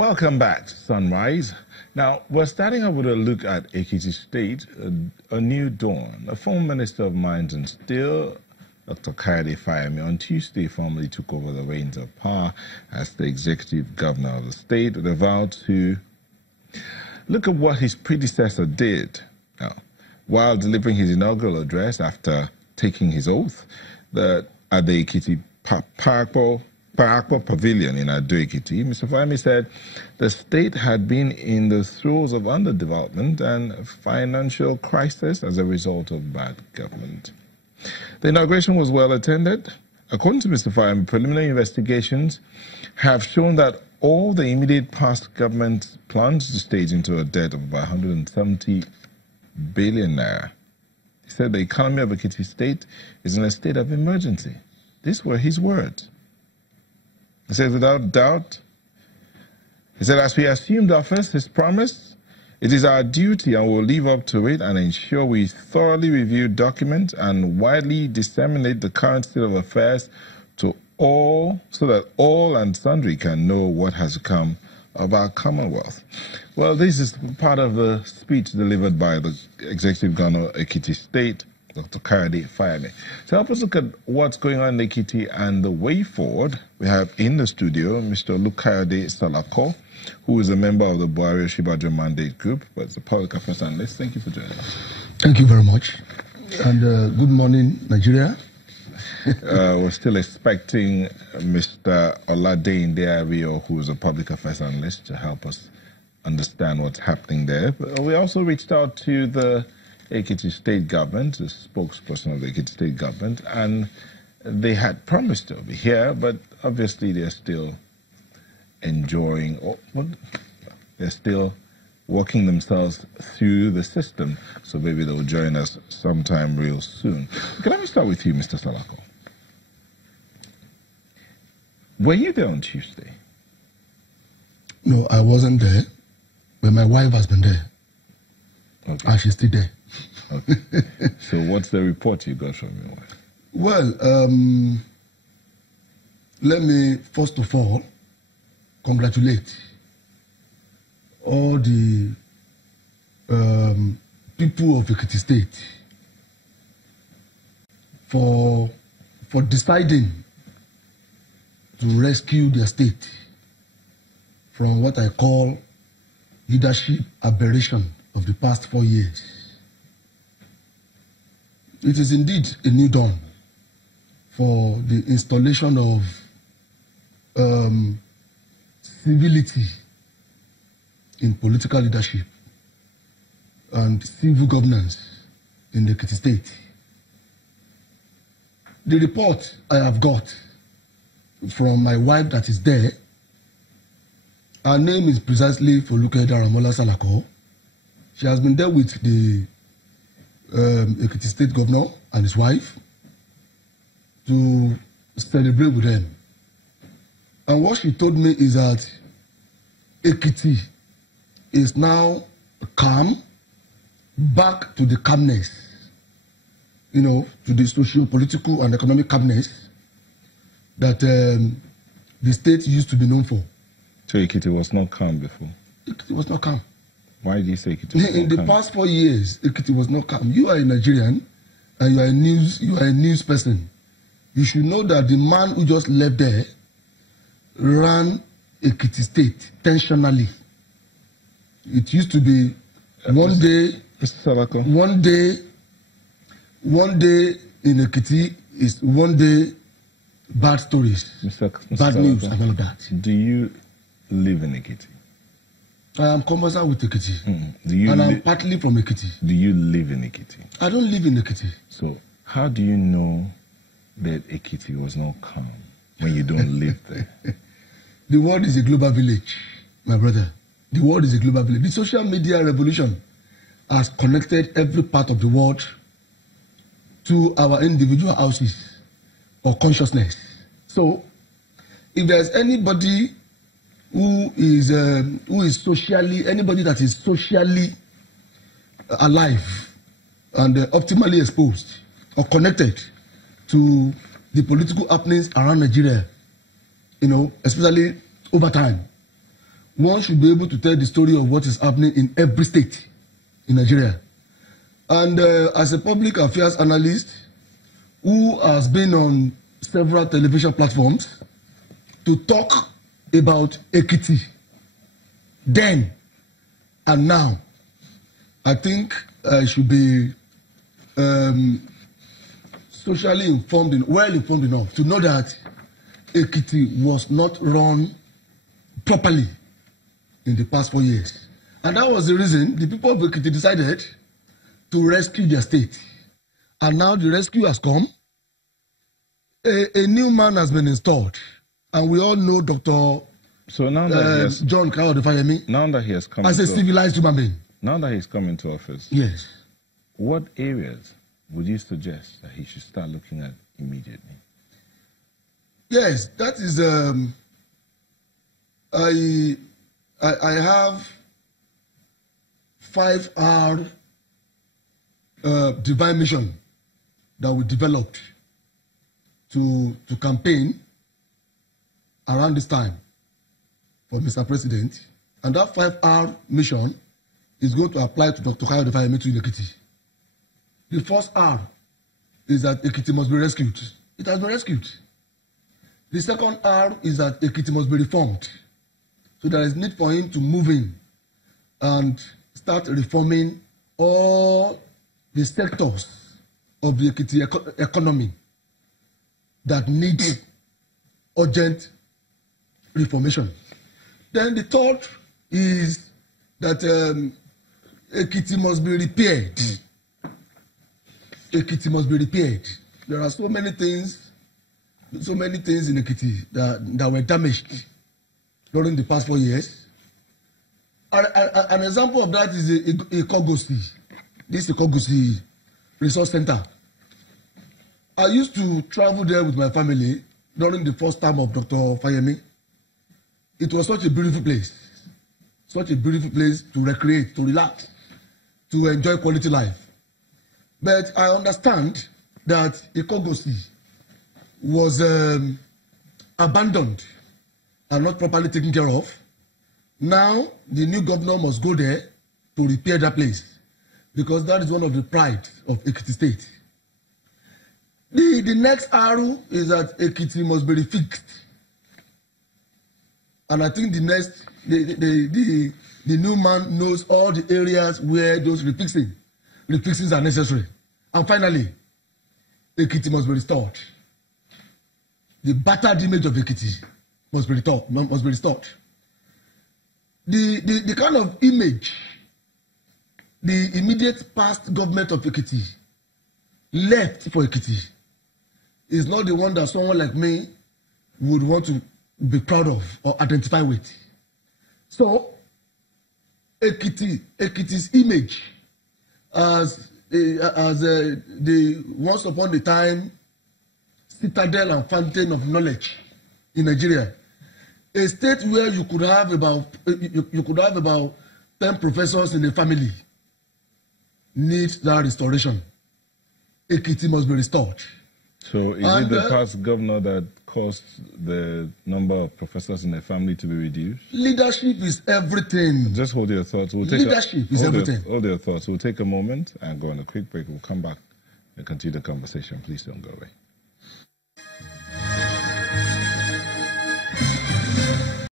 Welcome back to Sunrise. Now, we're starting off with a look at Ekiti State, a new dawn. A former Minister of Mines and Steel, Dr. Pt.1, on Tuesday formally took over the reins of power as the executive governor of the state with a vow to look at what his predecessor did. Now, while delivering his inaugural address after taking his oath at the Ekiti Parakpo Pavilion in Ado-Ekiti, Mr. Fayemi said the state had been in the throes of underdevelopment and financial crisis as a result of bad government. The inauguration was well attended. According to Mr. Fayemi, preliminary investigations have shown that all the immediate past government plunged the state into a debt of about 170 billion naira. He said the economy of Ekiti State is in a state of emergency. These were his words. He said, without doubt, he said, as we assumed office, his promise, it is our duty and we'll live up to it and ensure we thoroughly review documents and widely disseminate the current state of affairs to all, so that all and sundry can know what has come of our Commonwealth. Well, this is part of the speech delivered by the Executive Governor of Ekiti State, Dr. Pt.1. To help us look at what's going on in Ekiti and the way forward, we have in the studio Mr. Olukayode Salako, who is a member of the Buhari Osinbajo Mandate Group, but it's a public affairs analyst. Thank you for joining us. Thank you very much. And good morning, Nigeria. We're still expecting Mr. Olade Ario, who is a public affairs analyst, to help us understand what's happening there. But we also reached out to the Ekiti State government, the spokesperson of the Ekiti State government, and they had promised to be here, but obviously they're still they're still working themselves through the system, so maybe they'll join us sometime real soon. Okay, let me start with you, Mr. Salako. Were you there on Tuesday? No, I wasn't there, but my wife has been there. Okay. And she's still there. Okay. So what's the report you got from your wife? Well, let me first of all congratulate all the people of Ekiti State for deciding to rescue their state from what I call leadership aberration of the past 4 years. It is indeed a new dawn for the installation of civility in political leadership and civil governance in the Ekiti State. The report I have got from my wife that is there, her name is precisely Folukayode Aramola Salako. She has been there with the Ekiti State governor and his wife to celebrate with them. And what she told me is that Ekiti is now calm, back to the calmness, to the socio-political and economic calmness that the state used to be known for. So Ekiti was not calm before? Ekiti was not calm. Why do you say Ekiti was in the calm? past 4 years, Ekiti was not calm. You are a Nigerian and you are a news person. You should know that the man who just left there ran Ekiti State tensionally. It used to be one day in Ekiti is one day bad stories, Mr. bad news and all of that. Do you live in Ekiti? I am conversant with Ekiti, and I'm partly from Ekiti. Do you live in Ekiti? I don't live in Ekiti. So how do you know that Ekiti was not calm when you don't live there? The world is a global village, my brother. The world is a global village. The social media revolution has connected every part of the world to our individual houses or consciousness. So if there's anybody who is socially, anybody that is socially alive and optimally exposed or connected to the political happenings around Nigeria, especially over time, one should be able to tell the story of what is happening in every state in Nigeria. And as a public affairs analyst who has been on several television platforms to talk about Ekiti then and now, I think I should be socially informed, well informed enough to know that Ekiti was not run properly in the past 4 years. And that was the reason the people of Ekiti decided to rescue their state. And now the rescue has come. A new man has been installed. And we all know Dr. Now that John Kayode-Fayemi. Now that he has come as a civilized human being. Now that he's come into office. Yes. What areas would you suggest that he should start looking at immediately? Yes, that is I have 5R divine mission that we developed to campaign around this time for Mr. President. And that 5R mission is going to apply to Dr. Kayode-Fayemi in Ekiti. The first R is that Ekiti must be rescued. It has been rescued. The second R is that Ekiti must be reformed. So there is need for him to move in and start reforming all the sectors of the Ekiti economy that need urgent reformation. Then the third is that Ekiti must be repaired. Ekiti must be repaired. There are so many things in Ekiti that were damaged during the past 4 years. An example of that is Ikogosi. This Ikogosi Resource Center. I used to travel there with my family during the first term of Dr. Fayemi. It was such a beautiful place. Such a beautiful place to recreate, to relax, to enjoy quality life. But I understand that Ikogosi was abandoned and not properly taken care of. Now, the new governor must go there to repair that place because that is one of the pride of Ekiti State. The next arrow is that Ekiti must be refixed. And I think the new man knows all the areas where those refixings are necessary. And finally, Ekiti must be restored. The battered image of Ekiti must be restored. The kind of image the immediate past government of Ekiti left for Ekiti is not the one that someone like me would want to be proud of or identify with. So, Ekiti's image as the once upon a time citadel and fountain of knowledge in Nigeria, a state where you could have about 10 professors in a family, needs that restoration. Ekiti must be restored. So is it the past governor that caused the number of professors in the family to be reduced? Leadership is everything. Just hold your thoughts. Leadership is everything. Hold your thoughts. We'll take a moment and go on a quick break. We'll come back and continue the conversation. Please don't go away.